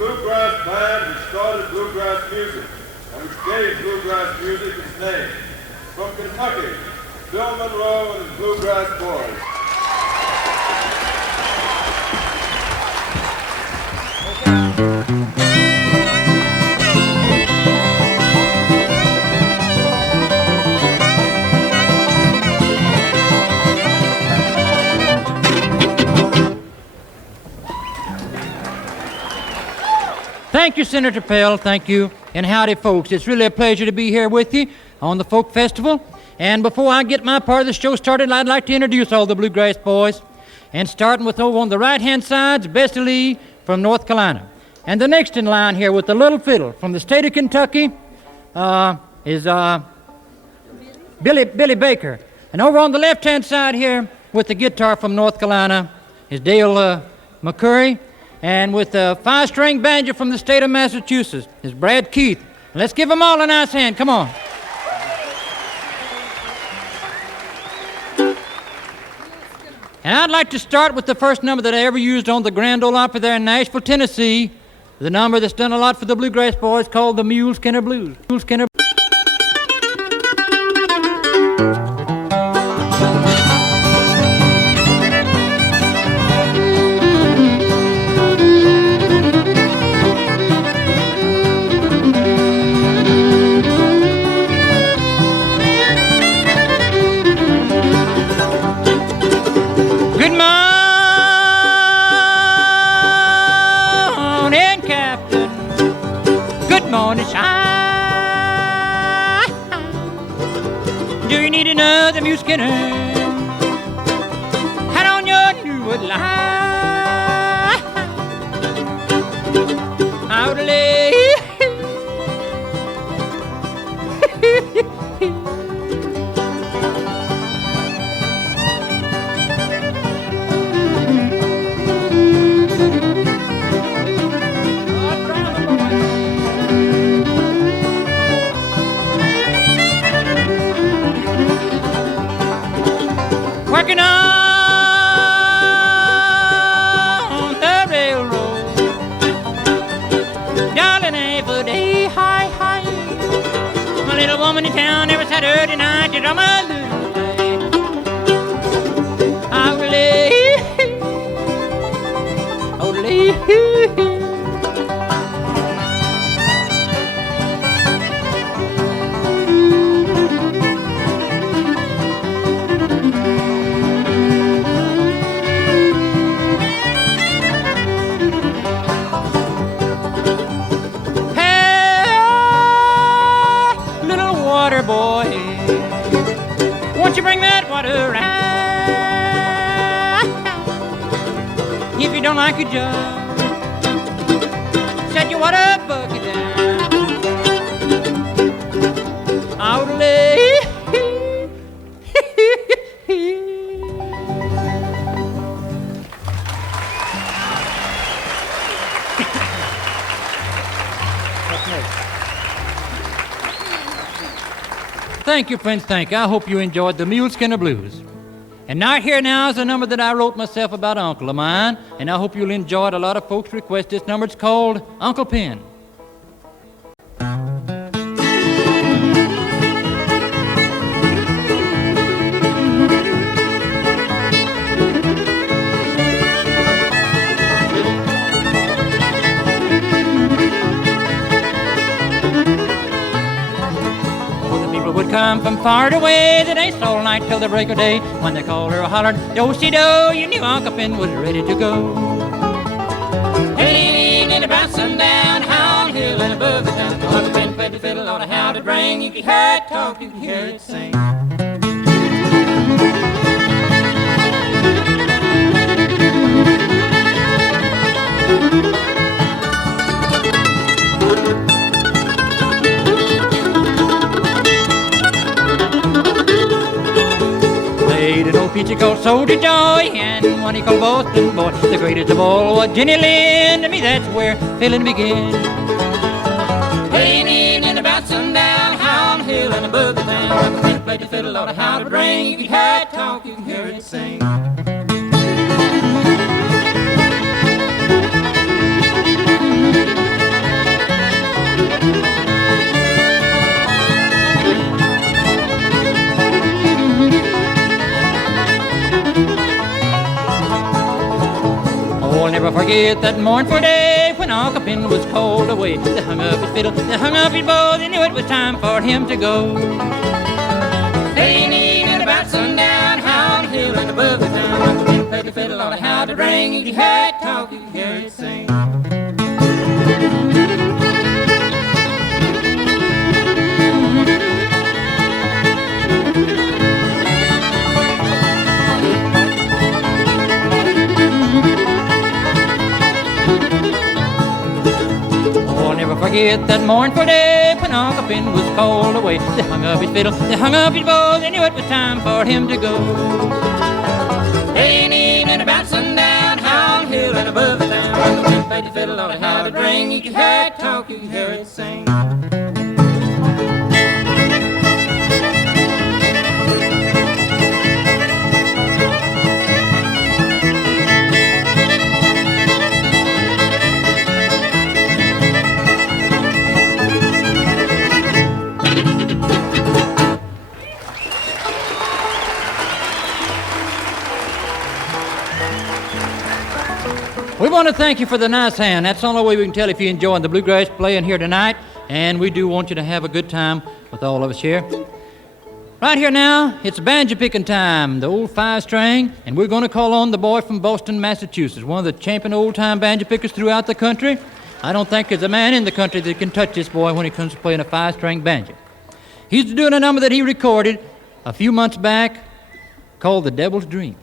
bluegrass band which started bluegrass music and which gave bluegrass music its name. From Kentucky, Bill Monroe and his Bluegrass Boys. Thank you, Senator Pell. Thank you. And howdy, folks. It's really a pleasure to be here with you on the Folk Festival. And before I get my part of the show started, I'd like to introduce all the Bluegrass Boys. And starting with over on the right-hand side, Bessie Lee from North Carolina. And the next in line here with the little fiddle from the state of Kentucky is Billy Baker. And over on the left-hand side here with the guitar from North Carolina is Dale McCoury. And with the five-string banjo from the state of Massachusetts is Brad Keith. Let's give them all a nice hand. Come on. And I'd like to start with the first number that I ever used on the Grand Ole Opry there in Nashville, Tennessee. The number that's done a lot for the Bluegrass Boys called the Mule Skinner Blues. Mule Skinner. Do you need another Mule Skinner? Hat on your new wood line. Outlay. Working on the railroad, darling, every day, hi, hi. My little woman in town every Saturday night, you draw my little light. Outlay, outlay. Boy, won't you bring that water around? If you don't like your job, set your water bucket down. Outlay. Thank you, friends, thank you. I hope you enjoyed the Mule Skinner Blues. And now here now is a number that I wrote myself about an uncle of mine, and I hope you'll enjoy it. A lot of folks request this number. It's called Uncle Pen. Would come from far away, they danced all night till the break of day. When they called her, hollered, do-si-do, you knew Uncle Pen was ready to go. Hey, in about sundown, hound hill and above the town, Uncle Pen played the fiddle on a how it rang. You could hear it talk, you could hear it sing. An old peachy called Soldier Joy, and one he called Boston Boy. The greatest of all was Jenny Lind. To me, that's where feeling began. Hey, an evening about sundown, hound hill and above the town, Uncle Pen played the fiddle on a how it rang. You could hear it talk, you could hear it sing. forget that mournful day when Uncle Ben was called away. They hung up his fiddle, they hung up his bow, they knew it was time for him to go. Hey, at about sundown, high on the hill and above the town, Uncle Ben played the fiddle on a how to ring. You could hear it talk, you could hear it sing. I'll never forget that mournful day when Uncle Ben was called away. They hung up his fiddle, they hung up his bow, they knew it was time for him to go. Hey, in the evening about sundown, high on the hill and above the town, Uncle Ben played the fiddle on a how to ring. You could hear it talk, you could hear it sing. We want to thank you for the nice hand. That's the only way we can tell if you're enjoying the bluegrass playing here tonight. And we do want you to have a good time with all of us here. Right here now, it's banjo picking time, the old 5-string. And we're going to call on the boy from Boston, Massachusetts, one of the champion old-time banjo pickers throughout the country. I don't think there's a man in the country that can touch this boy when he comes to playing a 5-string banjo. He's doing a number that he recorded a few months back called The Devil's Dream.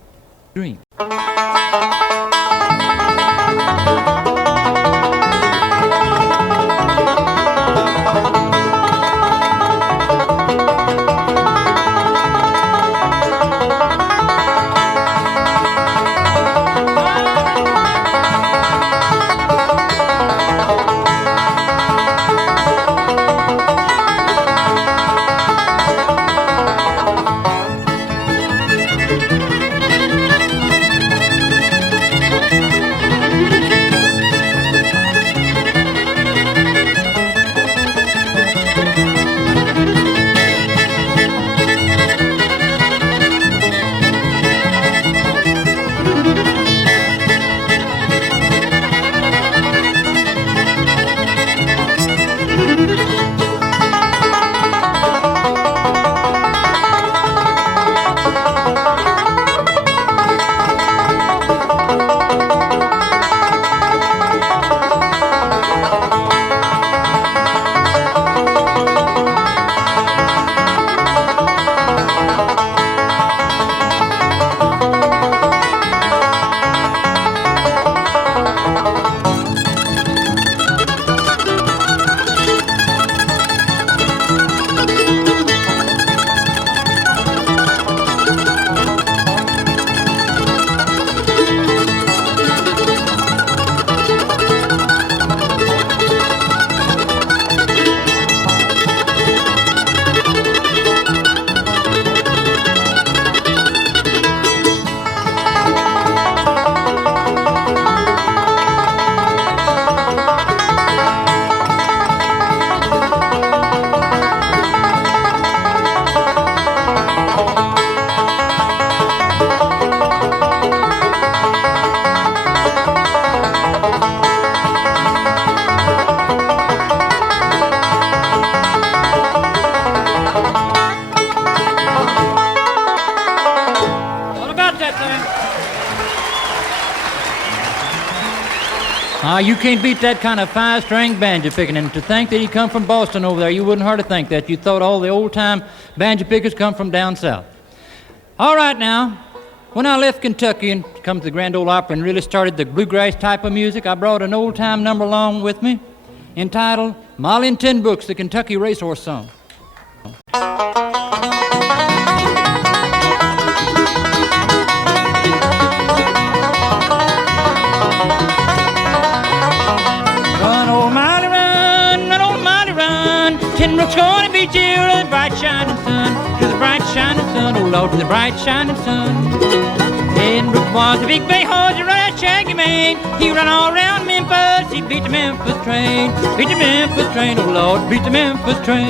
You can't beat that kind of 5-string banjo picking. And to think that he come from Boston over there, you wouldn't hardly think that. You thought all the old-time banjo pickers come from down south. All right now, when I left Kentucky and come to the Grand Ole Opry and really started the bluegrass type of music, I brought an old-time number along with me entitled Molly and Tenbrooks, the Kentucky Racehorse Song. Tenbrooks gonna beat you to the bright shining sun, to the bright shining sun, oh Lord, to the bright shining sun. Tenbrooks was a big bay horse, he run that shaggy mane. He run all around Memphis, he beat the Memphis train, oh Lord, beat the Memphis train.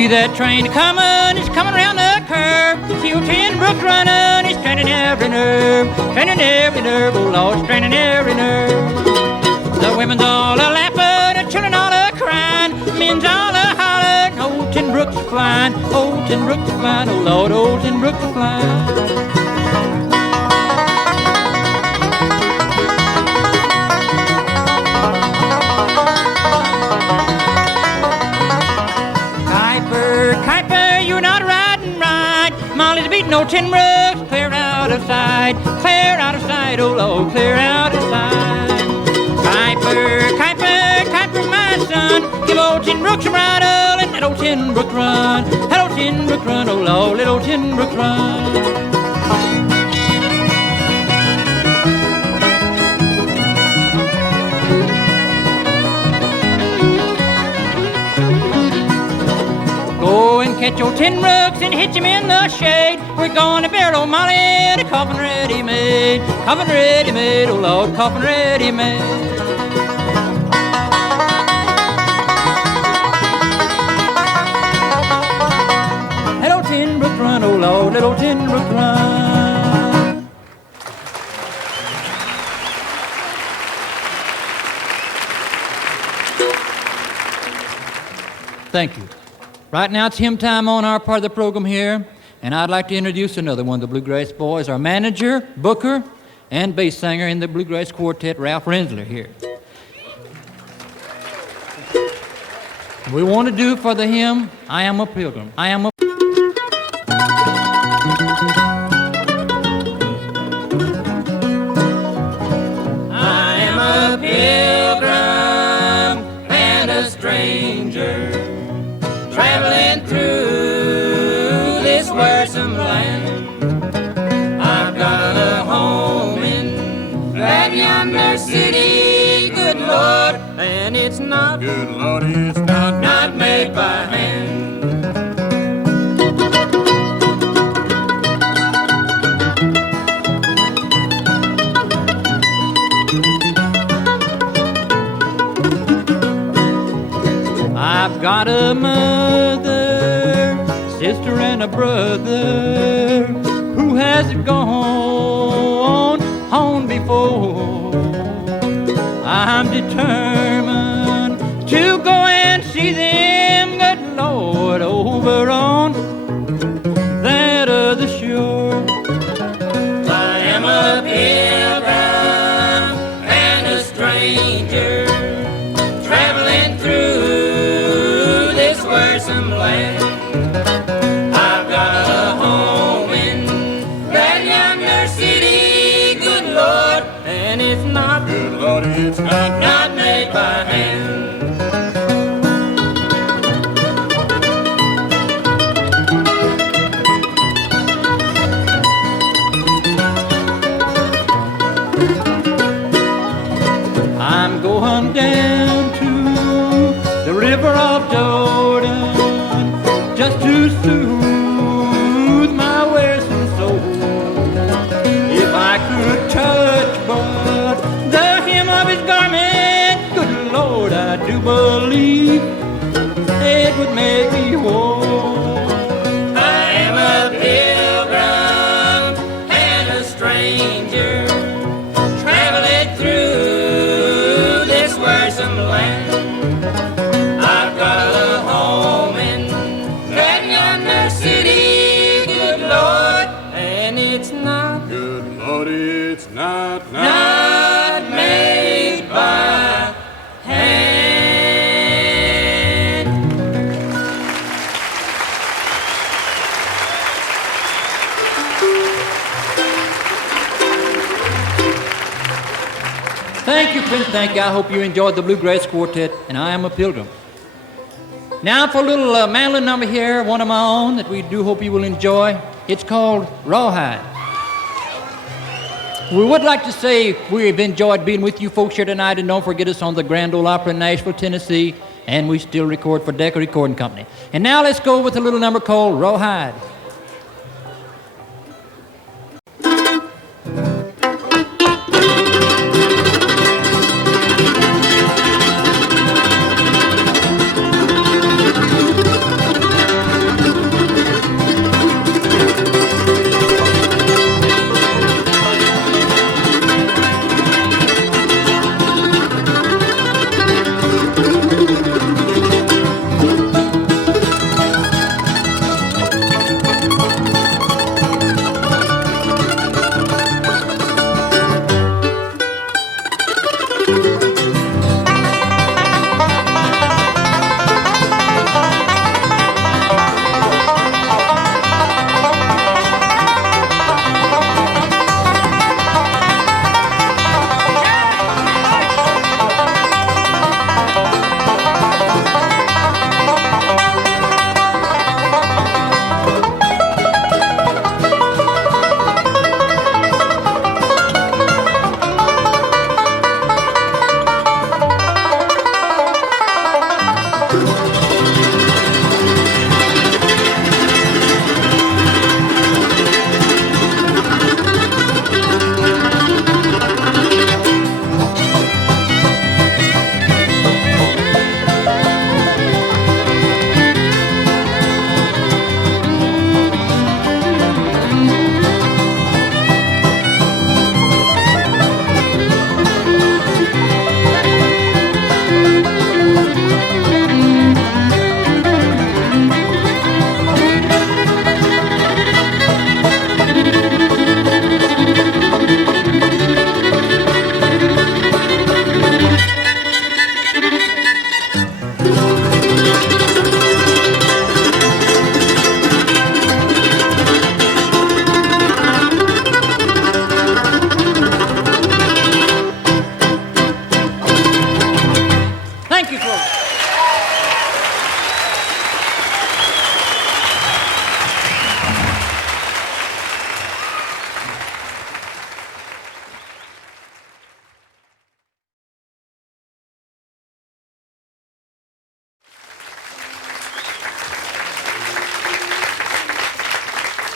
See that train coming, it's coming around the curve. See old Tenbrooks running, he's straining every nerve. Straining every nerve, oh Lord, straining every nerve. The women's all a-laughing, the children all a-crying, men's all a-hollering, old Tenbrooks are flying, old Tenbrooks are flying, oh Lord, old Tenbrooks are flying. Kuiper, you're not riding right. Molly's beating old Tenbrooks, clear out of sight, oh Lord, clear out of sight. Kuiper, my son, give old Tenbrooks a bridle and let old Tenbrooks run, oh Lord, let old Tenbrooks run. Go and catch old Tenbrooks and hitch him in the shade. We're going to bury old Molly in a coffin ready made, oh Lord, coffin ready made. Let old Tenbrooks run, oh Lord, let old Tenbrooks run. Thank you. Right now it's hymn time on our part of the program here, and I'd like to introduce another one of the Bluegrass Boys, our manager, booker, and bass singer in the Bluegrass Quartet, Ralph Rinzler here. We want to do for the hymn, I Am a Pilgrim. I am a pilgrim and a stranger, traveling through this wearisome land. I've got a home in that yonder city, good Lord, and it's not, good Lord, it's not made by hand. I've got a mother, sister, and a brother who has gone on before. I'm determined to go and see them, good Lord, over on that other shore. I am a pilgrim and a stranger, traveling through this wearisome land. I've got a home in that yonder city, good Lord, and it's not, good Lord, it's not made by hand. I'm going down to the river of Jordan just to soothe my wearisome soul. If I could touch but the hem of his garment, good Lord, I do believe it would make me whole. I am a pilgrim and a stranger, traveling through this wearisome land. I've got a home in that yonder city, good Lord, and it's not, good Lord, it's not made by hand. Thank you, Prince. Thank you. I hope you enjoyed the Bluegrass Quartet, and I Am a Pilgrim. Now for a little mandolin number here, one of my own that we do hope you will enjoy. It's called Rawhide. We would like to say we've enjoyed being with you folks here tonight, and don't forget us on the Grand Ole Opry in Nashville, Tennessee, and we still record for Decca Recording Company. And now let's go with a little number called Rawhide.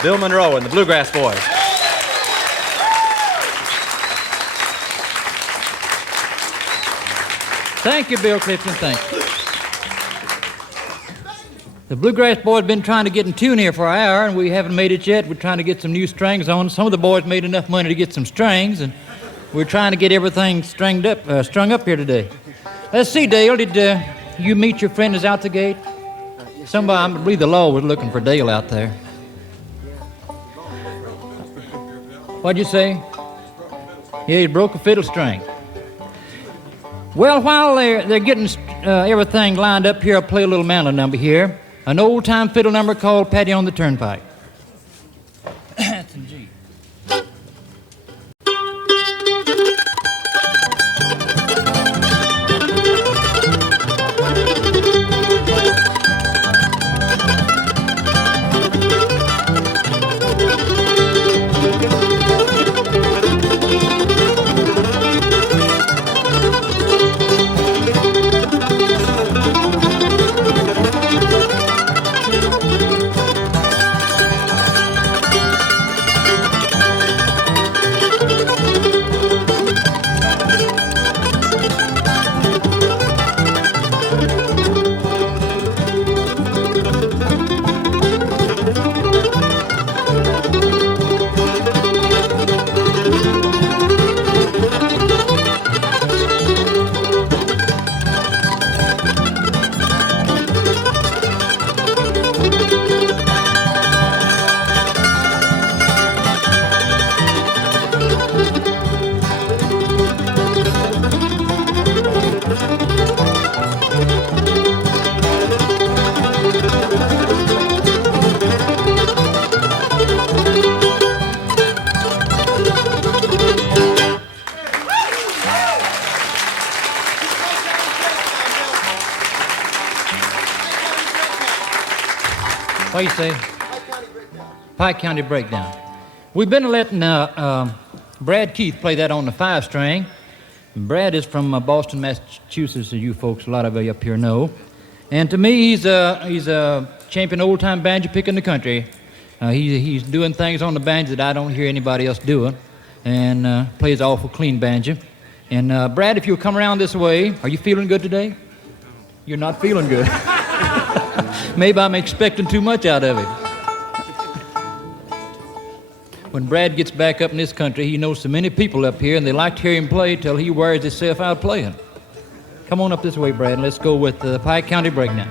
Bill Monroe and the Bluegrass Boys. Thank you, Bill Clifton, thank you. The Bluegrass Boys have been trying to get in tune here for an hour, and we haven't made it yet. We're trying to get some new strings on. Some of the boys made enough money to get some strings, and we're trying to get everything strung up here today. Let's see, Dale, did you meet your friend that's out the gate? Somebody, I believe the law was looking for Dale out there. What'd you say? Yeah, he broke a fiddle string. Well, while they're getting everything lined up here, I'll play a little mandolin number here. An old-time fiddle number called Paddy on the Turnpike. That's in G. What do you say? Pike County Breakdown. We've been letting Brad Keith play that on the 5-string. Brad is from Boston, Massachusetts, as you folks, a lot of you up here know. And to me, he's a champion old-time banjo picker in the country. He's doing things on the banjo that I don't hear anybody else doing, and plays awful clean banjo. And Brad, if you'll come around this way, are you feeling good today? You're not feeling good. Maybe I'm expecting too much out of him. When Brad gets back up in this country, he knows so many people up here, and they like to hear him play till he wears himself out playing. Come on up this way, Brad, and let's go with the Pike County Breakdown.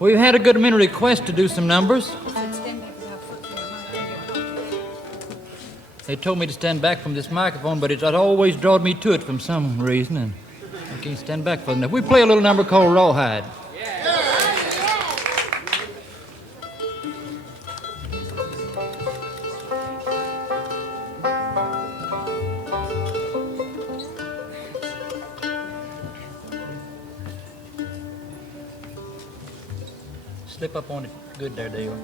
We've had a good many requests to do some numbers. They told me to stand back from this microphone, but it always drawed me to it for some reason, and I can't stand back for enough. We play a little number called Rawhide. Slip up on it good there, Dale.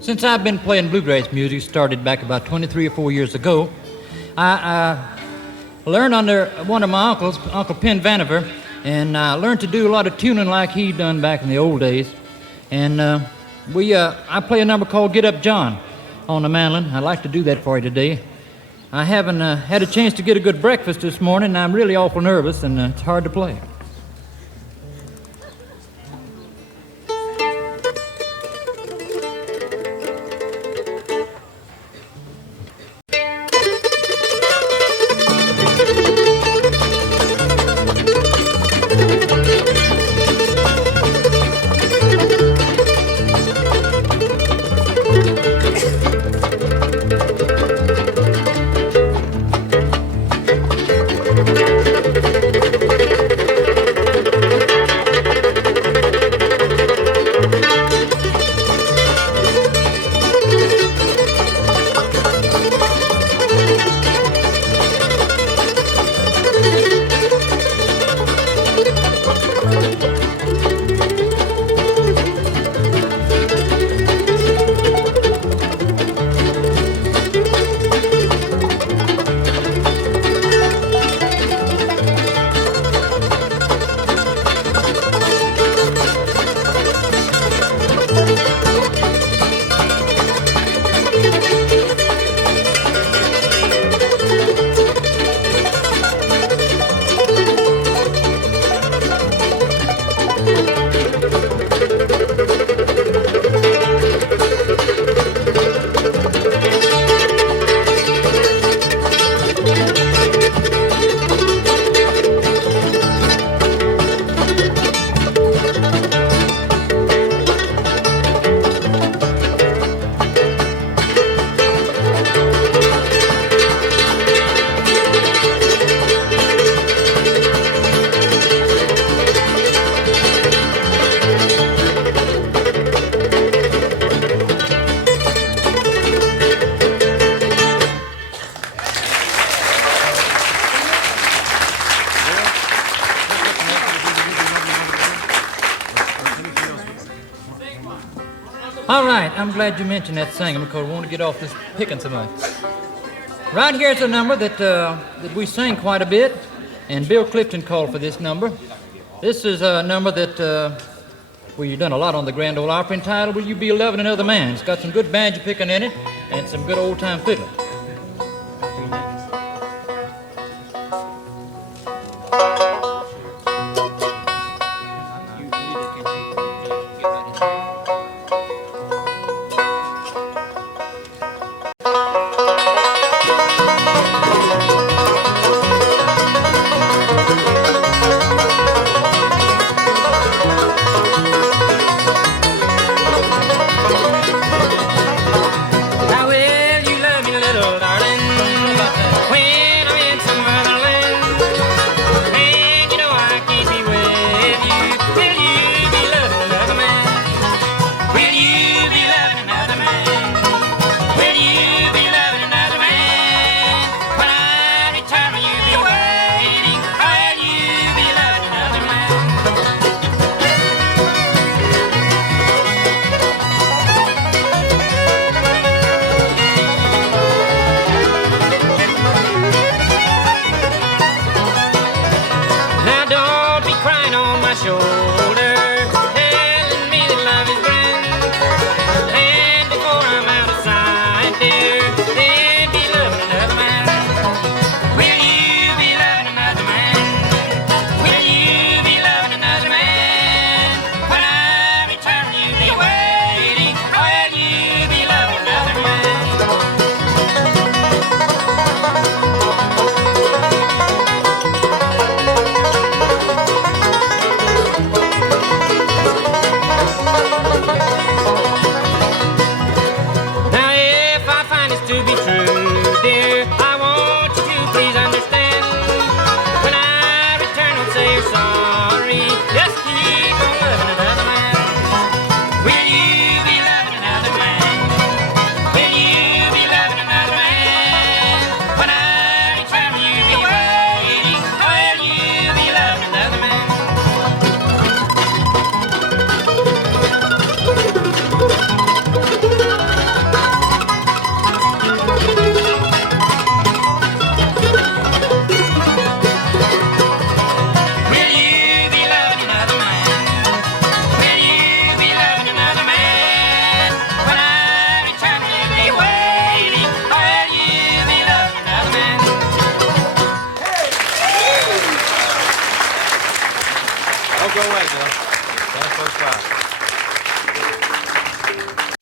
Since I've been playing bluegrass music, started back about 23 or 4 years ago, I learned under one of my uncles, Uncle Penn Vanover, and I learned to do a lot of tuning like he done back in the old days. And I play a number called Get Up John on the mandolin. I'd like to do that for you today. I haven't had a chance to get a good breakfast this morning, and I'm really awful nervous, and it's hard to play. right. I'm glad you mentioned that singing because we want to get off this picking so much. Right here's a number that we sing quite a bit, and Bill Clifton called for this number. This is a number that, well, you've done a lot on the Grand Ole Opry entitled Will You Be Loving Another Man? It's got some good banjo picking in it and some good old-time fiddling.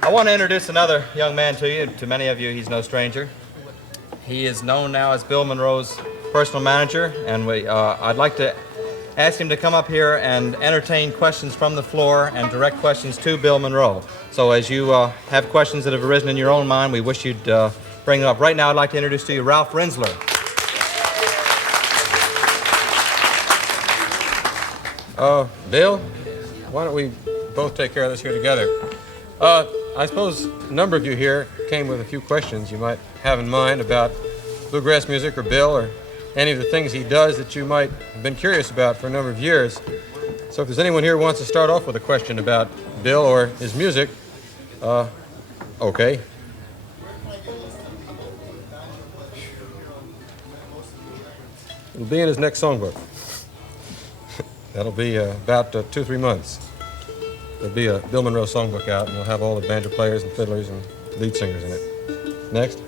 I want to introduce another young man to you. To many of you, he's no stranger. He is known now as Bill Monroe's personal manager, and I'd like to ask him to come up here and entertain questions from the floor and direct questions to Bill Monroe. So as you have questions that have arisen in your own mind, we wish you'd bring them up. Right now, I'd like to introduce to you Ralph Rinzler. Bill, why don't we both take care of this here together? I suppose a number of you here came with a few questions you might have in mind about bluegrass music or Bill or any of the things he does that you might have been curious about for a number of years. So if there's anyone here who wants to start off with a question about Bill or his music, okay. It'll be in his next songbook. That'll be about 2-3 months. There'll be a Bill Monroe songbook out, and we'll have all the banjo players and fiddlers and lead singers in it. Next.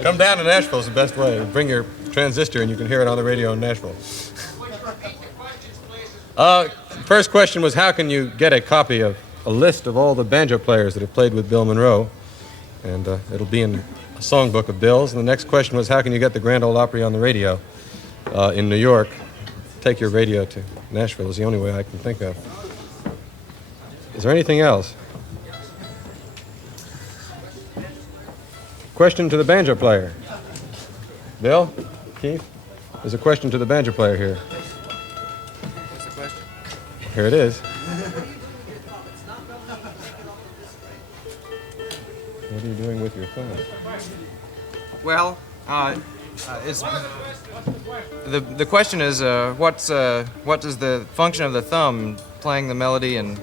Come down to Nashville is the best way. Bring your transistor, and you can hear it on the radio in Nashville. First question was, how can you get a copy of a list of all the banjo players that have played with Bill Monroe? And it'll be in a songbook of Bill's. And the next question was, how can you get the Grand Ole Opry on the radio in New York? Take your radio to Nashville is the only way I can think of. Is there anything else? Question to the banjo player. Bill? Keith? There's a question to the banjo player here. What's the question? Here it is. What are you doing with your thumb? Well, it's the question is what does the function of the thumb playing the melody and...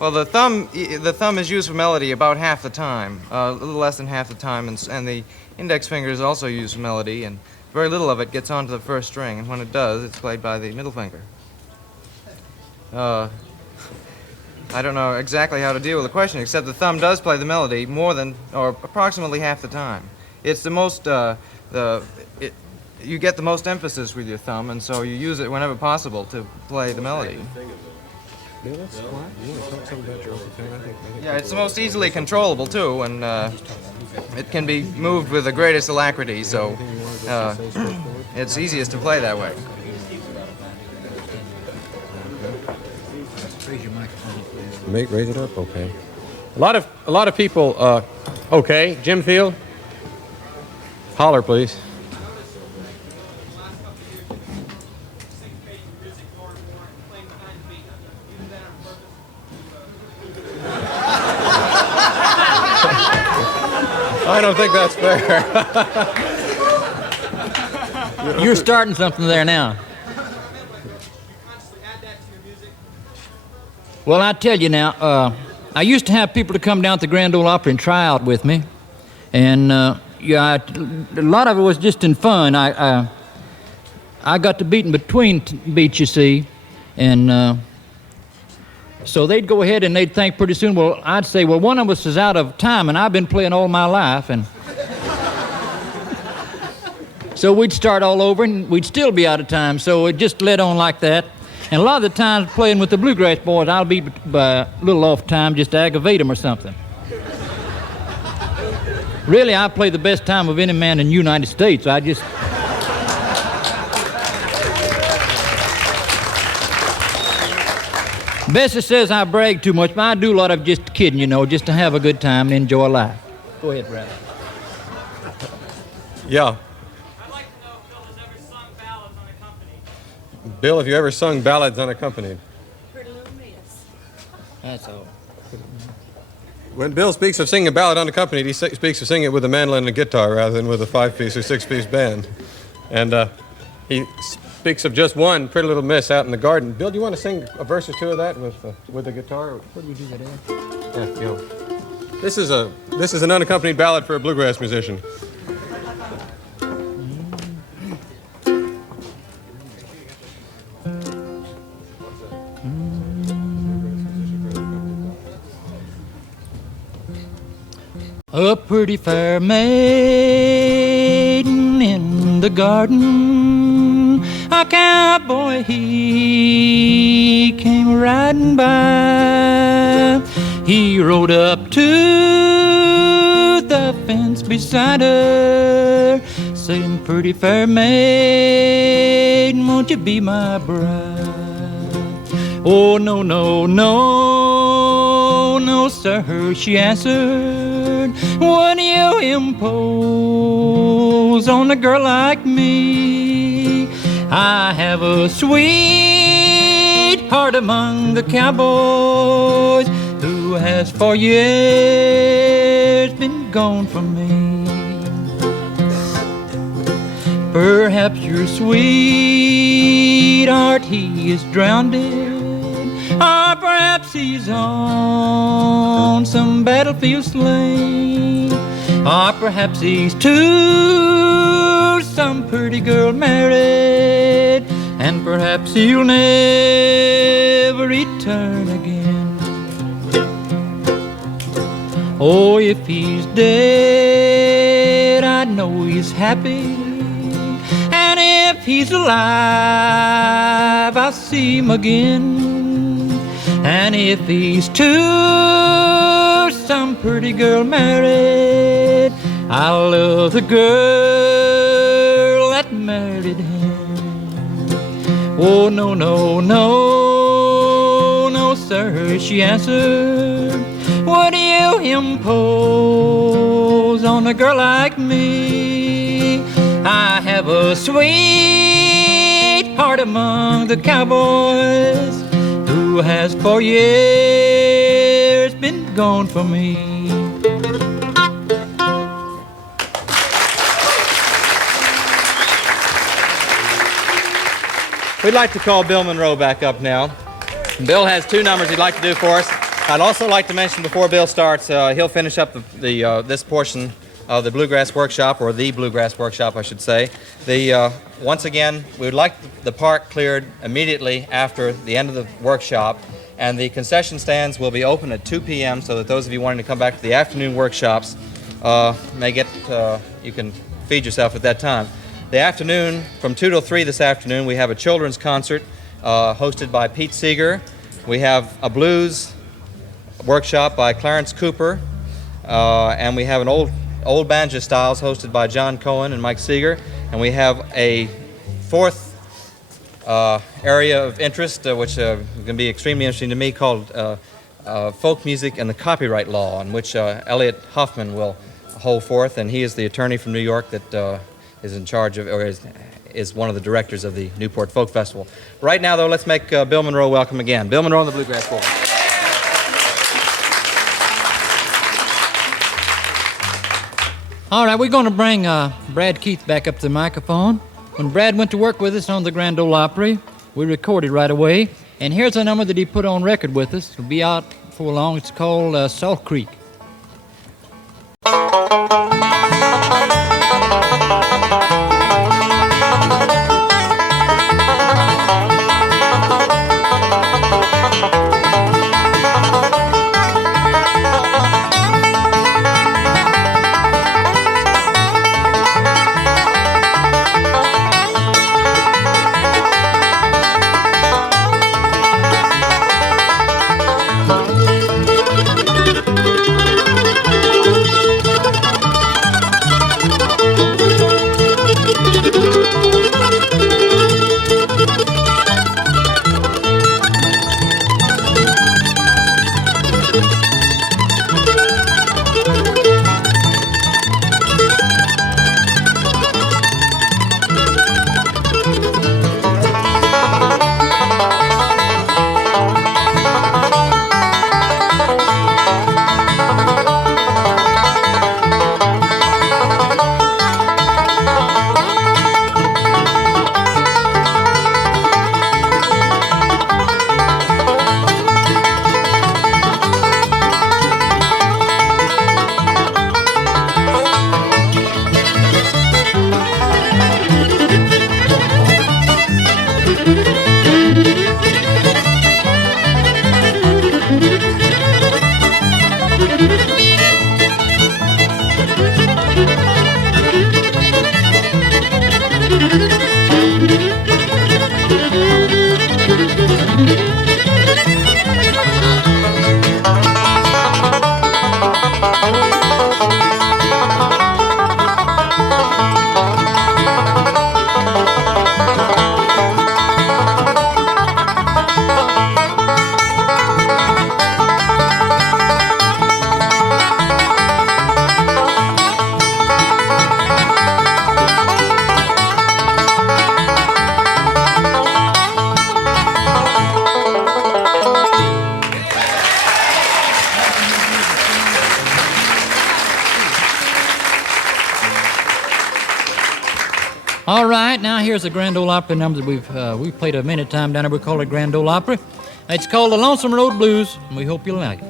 Well, the thumb is used for melody about half the time, a little less than half the time, and the index finger is also used for melody, and very little of it gets onto the first string, and when it does, it's played by the middle finger. I don't know exactly how to deal with the question, except the thumb does play the melody more than, or approximately half the time. It's the most, you get the most emphasis with your thumb, and so you use it whenever possible to play the melody. Yeah, it's the most easily controllable, too, and it can be moved with the greatest alacrity, so it's easiest to play that way. Raise your microphone, please. Raise it up, okay. A lot of people, okay. Jim Field, holler, please. I don't think that's fair. You're starting something there now. Well, I tell you now, I used to have people to come down to the Grand Ole Opry and try out with me, and a lot of it was just in fun. I got to beat in between beats, you see, and so they'd go ahead and they'd think pretty soon, well, I'd say, well, one of us is out of time, and I've been playing all my life, and so we'd start all over, and we'd still be out of time, so it just led on like that. And a lot of the times playing with the bluegrass boys, I'll be a little off time just to aggravate them or something. Really, I play the best time of any man in the United States. I just... Bessie says I brag too much, but I do a lot of just kidding, you know, just to have a good time and enjoy life. Go ahead, Brad. Yeah. I'd like to know if Bill has ever sung ballads unaccompanied. Bill, have you ever sung ballads unaccompanied? Pretty little miss. That's all. When Bill speaks of singing a ballad unaccompanied, he speaks of singing it with a mandolin and a guitar rather than with a 5-piece or 6-piece band. And he speaks of just one, Pretty Little Miss, out in the garden. Bill, do you want to sing a verse or two of that with the guitar? What do we do that in? Yeah, Bill. This is an unaccompanied ballad for a bluegrass musician. A pretty fair maiden in the garden, a cowboy he came riding by. He rode up to the fence beside her, saying, pretty fair maiden, won't you be my bride? Oh, no, no, no, no, sir, she answered. Would you impose on a girl like me? I have a sweetheart among the cowboys who has for years been gone from me. Perhaps your sweetheart, he is drowned, or perhaps he's on some battlefield slain, or perhaps he's to some pretty girl married, and perhaps he'll never return again. Oh, if he's dead, I know he's happy, and if he's alive, I'll see him again. And if he's to some pretty girl married, I'll love the girl that married him. Oh, no, no, no, no, sir, she answered. Would you impose on a girl like me? I have a sweetheart among the cowboys who has for years been gone from me. We'd like to call Bill Monroe back up now. Bill has 2 numbers he'd like to do for us. I'd also like to mention before Bill starts, he'll finish up this portion of the Bluegrass Workshop, or the Bluegrass Workshop, I should say. Once again, we would like the park cleared immediately after the end of the workshop, and the concession stands will be open at 2 p.m. so that those of you wanting to come back to the afternoon workshops may get, you can feed yourself at that time. The afternoon, from 2 till 3 this afternoon, we have a children's concert hosted by Pete Seeger. We have a blues workshop by Clarence Cooper, and we have an old banjo styles hosted by John Cohen and Mike Seeger, and we have a 4th area of interest which is going to be extremely interesting to me, called folk music and the copyright law, in which Elliot Hoffman will hold forth, and he is the attorney from New York that is in charge of, or is one of the directors of the Newport Folk Festival. Right now, though, let's make Bill Monroe welcome again. Bill Monroe and the Bluegrass Boys. All right, we're going to bring Brad Keith back up to the microphone. When Brad went to work with us on the Grand Ole Opry, we recorded right away. And here's a number that he put on record with us. It'll be out before long. It's called Salt Creek. All right, now here's a Grand Ole Opry number that we've played a many times down there. We call it Grand Ole Opry. It's called the Lonesome Road Blues, and we hope you'll like it.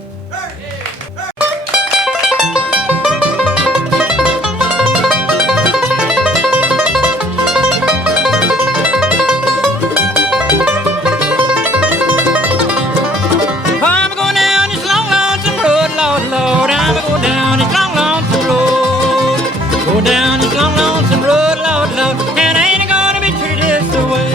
I'm going down this long, lonesome road, Lord, Lord. I'm going down this long, lonesome road. Go down this long, lonesome road, Lord, Lord. And I ain't gonna be treated this way.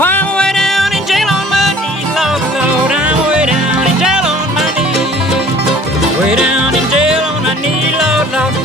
I'm way down in jail on my knees, Lord, Lord. I'm way down in jail on my knees. Way down in jail on my knees, Lord, Lord.